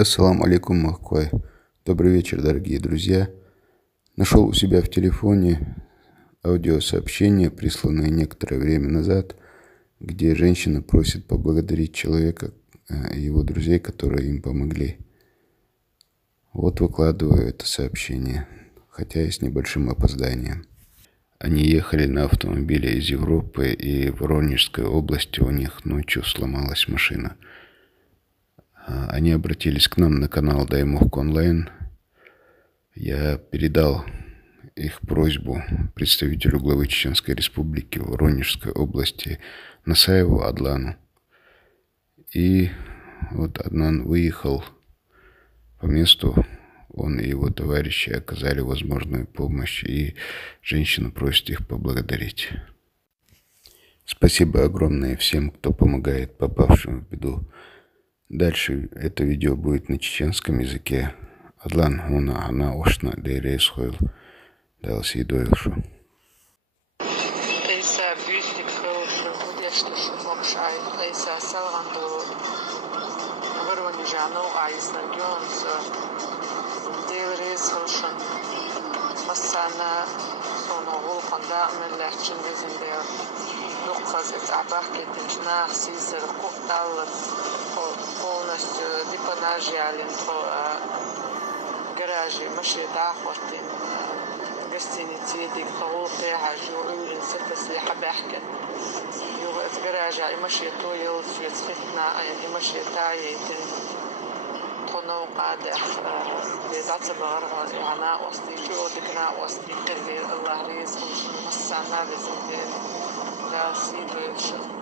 Ассаламу алейкум, махкой. Добрый вечер, дорогие друзья. Нашел у себя в телефоне аудиосообщение, присланное некоторое время назад, где женщина просит поблагодарить человека и его друзей, которые им помогли. Вот выкладываю это сообщение, хотя и с небольшим опозданием. Они ехали на автомобиле из Европы, и в Воронежской области у них ночью сломалась машина. Они обратились к нам на канал Даймовка онлайн. Я передал их просьбу представителю главы Чеченской Республики в Воронежской области Насаеву Адлану. И вот Адлан выехал по месту. Он и его товарищи оказали возможную помощь, и женщина просит их поблагодарить. Спасибо огромное всем, кто помогает попавшим в беду. Дальше это видео будет на чеченском языке. Адлан, она ошна дейрейс хойл. Далси дойлшу. полностью депонажиален по гараже маши дахватин гостиницы дик толпе хажу улин ستة حبحكة يوغ гараже и маши тойл светна и маши таيتن تنو قادة بذات بغرها أنا وصلي شو دكنا وصلي كذي الله رزق مسنا بزين لا سيد